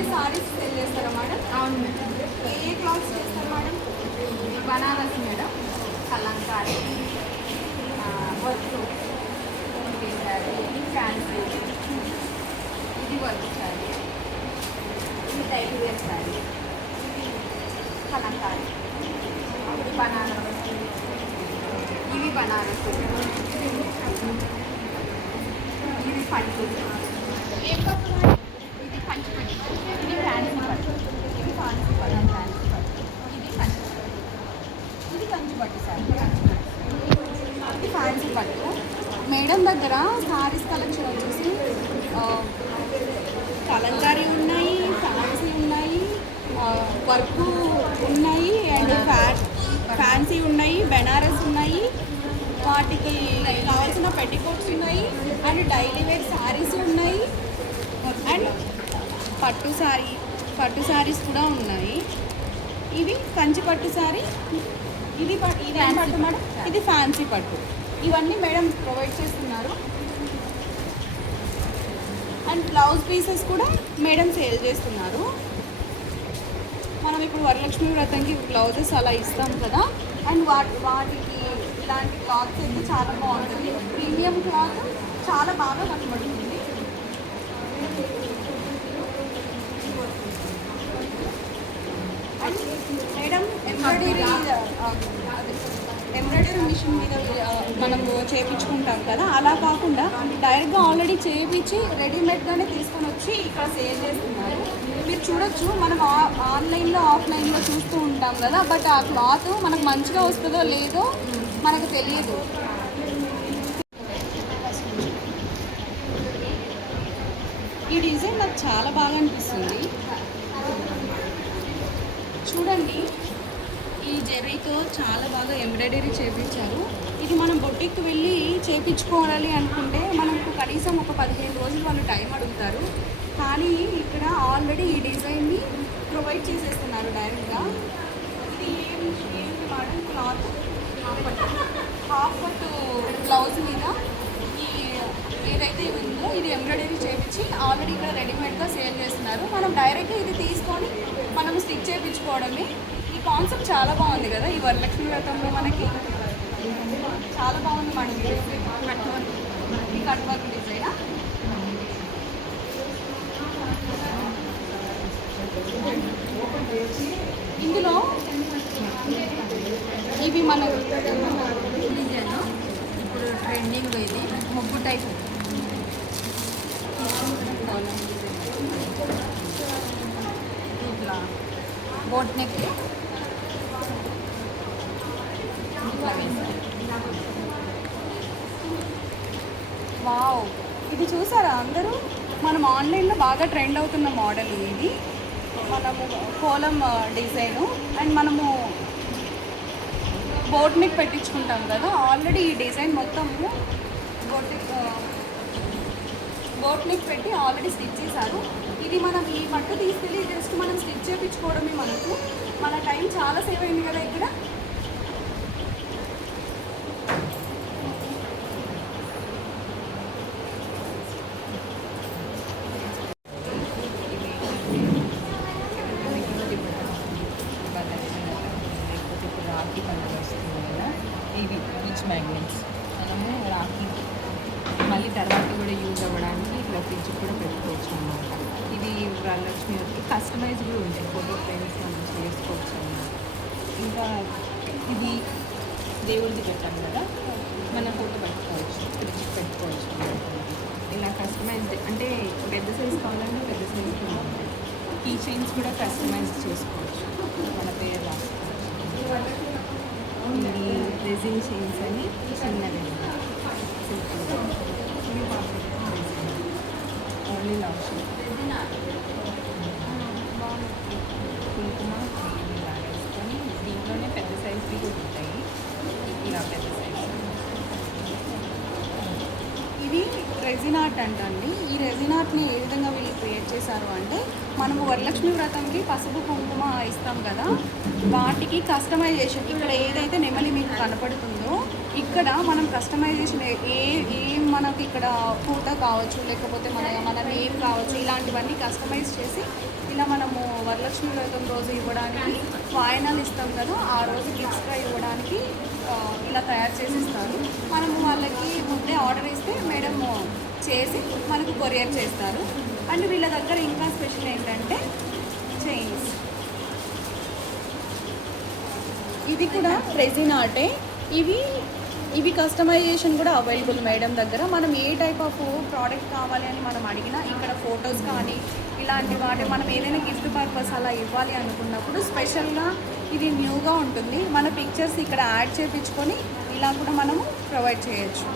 మీరు సారీస్ సేల్ చేస్తారా మేడం? అవును మేడం. ఏ క్లాత్స్ చేస్తారు madam? Banaras madam, Kalamkari, work sari, fancy, ఇది వర్క్ శారీ, ఇది డైలీ వేర్ శారీ, కలంకారీ, ఇది బనారస్, ఇవి బనారస్, ఇది పట్టు, ఏం పట్టు మేడం? ఇది కంచి పట్టు, ఇది ఫ్యాన్సీ పట్టు, ఇది ఫ్యాన్సీ పట్టు, ఫ్యాన్సీ పట్టు, ఇది కంచి పట్టు, ఇది కంచి పట్టు సార్, ఇది ఫ్యాన్సీ పట్టు. మేడం దగ్గర సారీస్ కలెక్షన్ వచ్చేసి కలంకారీ ఉన్నాయి, ఫ్యాన్సీ ఉన్నాయి, వర్క్ ఉన్నాయి, అండ్ ఫ్యాన్సీ ఉన్నాయి, బెనారస్ ఉన్నాయి, వాటికి కావాల్సిన పెట్టికోట్స్ ఉన్నాయి, అండ్ డైలీ వేర్ శారీస్ ఉన్నాయి, అండ్ పట్టు శారీస్ కూడా ఉన్నాయి. ఇది కంచి పట్టు శారీ, ఇది ఏం పట్టు మేడం? ఇది ఫ్యాన్సీ పట్టు. ఇవన్నీ మేడం ప్రొవైడ్ చేస్తున్నారు. అండ్ బ్లౌజ్ పీసెస్ కూడా మేడం సేల్ చేస్తున్నారు. మనం ఇప్పుడు వరలక్ష్మి వ్రతంకి బ్లౌజెస్ అలా ఇస్తాం కదా, అండ్ వాటికి ఇలాంటి క్లాత్స్ అయితే చాలా బాగుంటుంది. ప్రీమియం క్లాత్ చాలా బాగా కనబడుతుంది. అండ్ మేడం ఎంబ్రాయిడరీ మిషన్ మీద మనము చేయించుకుంటాం కదా, అలా కాకుండా డైరెక్ట్గా ఆల్రెడీ చేయించి రెడీమేడ్గానే తీసుకొని వచ్చి ఇక్కడ సేల్ చేస్తున్నారు. మీరు చూడొచ్చు, మనం ఆన్లైన్లో ఆఫ్లైన్లో చూస్తూ ఉంటాం కదా, బట్ ఆ క్లాత్ మనకు మంచిగా వస్తుందో లేదో మనకు తెలియదు. ఈ డిజైన్ నాకు చాలా బాగా అనిపిస్తుంది. చూడండి, ఈ జెర్రీతో చాలా బాగా ఎంబ్రాయిడరీ చేయించారు. ఇది మనం బొటిక్కి వెళ్ళి చేయించుకోవాలి అనుకుంటే మనకు కనీసం ఒక 15 రోజులు వాళ్ళు టైం అడుగుతారు. కానీ ఇక్కడ ఆల్రెడీ ఈ డిజైన్ని ప్రొవైడ్ చేసేస్తున్నారు డైరెక్ట్గా. ఇది ఏంటి మేడం? క్లాత్ హాఫ్ పట్టు బ్లౌజ్ మీద ఏదైతే ఉందో ఇది ఎంబ్రాయిడరీ చేయించి ఆల్రెడీ ఇక్కడ రెడీమేడ్గా సేల్ చేస్తున్నారు. మనం డైరెక్ట్గా ఇది తీసుకొని మనం స్టిచ్ చేయించుకోవడమే. ఈ కాన్సెప్ట్ చాలా బాగుంది కదా, ఈ వరలక్ష్మి వ్రతంలో మనకి చాలా బాగుంది మేడం. ఈ కట్ వర్క్ డిజైన్ ఇందులో ఇవి మన డిజైన్ ఇప్పుడు ట్రెండింగ్, ఇది ముగ్గు టైప్, ఇట్లా బోట్ నెక్, వావ్, ఇది చూసారా అందరూ? మనం ఆన్లైన్లో బాగా ట్రెండ్ అవుతున్న మోడల్ ఇది. మనము కోలం డిజైను, అండ్ మనము బోట్ నెక్ పెట్టించుకుంటాం కదా, ఆల్రెడీ ఈ డిజైన్ మొత్తము బోట్ నెక్ పెట్టి ఆల్రెడీ స్టిచ్ చేశారు. ఇది మనం ఈ పట్టు తీసుకెళ్ళి జస్ట్ మనం స్టిచ్ చేయించుకోవడమే. మన టైం చాలా సేవ్ అయింది కదా ఇక్కడ. రాఖీ పండుగ వస్తుంది కదా, ఇవి ఫ్రిడ్జ్ మ్యాగ్నెట్స్ మనము రాఖీ మళ్ళీ తర్వాత కూడా యూజ్ అవ్వడానికి ఇట్లా ఫ్రిడ్జ్ కూడా పెట్టుకోవచ్చు అన్నమాట. ఇది వరలక్ష్మి కస్టమైజ్ కూడా ఉంటాయి, ఫోటో ఫ్రేమ్స్ మనం చేసుకోవచ్చు అన్నమాట. ఇంకా ఇది దేవుడిది పెట్టాం కదా, మన ఫోటో పెట్టుకోవచ్చు, ఫ్రిడ్జ్ పెట్టుకోవచ్చు అన్నమాట. ఇలా కస్టమైజ్ అంటే పెద్ద సైజ్ కావాలంటే పెద్ద సైజ్ కూడా ఉంటాయి. కీ చైన్స్ కూడా కస్టమైజ్ చేసుకోవచ్చు, మన పేరు రాసుకోవచ్చు. ఇది రెజిన్ చైన్స్ అని చిన్నది ఓన్లీ లవ్ కుంకుమ ఇలా వేసుకొని దీంట్లోనే పెద్ద సైజ్వి కూడా ఉంటాయి. ఇలా పెద్ద సైజ్ ఇది రెజిన్ ఆర్ట్ అంటండి. ఈ రెజిన్ ఆర్ట్ని ఏ విధంగా వీళ్ళు క్రియేట్ చేశారు అంటే, మనము వరలక్ష్మి వ్రతంకి పసుపు కుంకుమ ఇస్తాం కదా, వాటికి కస్టమైజేషన్ ఇక్కడ ఏదైతే నెమలి మీకు కనపడుతుందో ఇక్కడ మనం కస్టమైజేషన్ ఏం మనకి ఇక్కడ పూత కావచ్చు, లేకపోతే మన నేమ్ కావచ్చు, ఇలాంటివన్నీ కస్టమైజ్ చేసి ఇలా మనము వరలక్ష్మి వ్రతం రోజు ఇవ్వడానికి వాయనాలు ఇస్తాం కదా, ఆ రోజు గిఫ్ట్స్గా ఇవ్వడానికి ఇలా తయారు చేసి ఇస్తారు. మనము వాళ్ళకి ముందే ఆర్డర్ ఇస్తే మేడం చేసి మనకు కొరియర్ చేస్తారు. అండ్ వీళ్ళ దగ్గర ఇంకా స్పెషల్ ఏంటంటే చైన్స్. ఇది కూడా రెజిన్ ఆర్టే. ఇవి కస్టమైజేషన్ కూడా అవైలబుల్ మేడం దగ్గర. మనం ఏ టైప్ ఆఫ్ ప్రోడక్ట్ కావాలి అని మనం అడిగినా ఇక్కడ ఫొటోస్ కానీ ఇలాంటి వాటి మనం ఏదైనా గిఫ్ట్ పర్పస్ అలా ఇవ్వాలి అనుకున్నప్పుడు స్పెషల్గా ఇది న్యూగా ఉంటుంది. మన పిక్చర్స్ ఇక్కడ యాడ్ చేయించుకొని ఇలా కూడా మనము ప్రొవైడ్ చేయొచ్చు.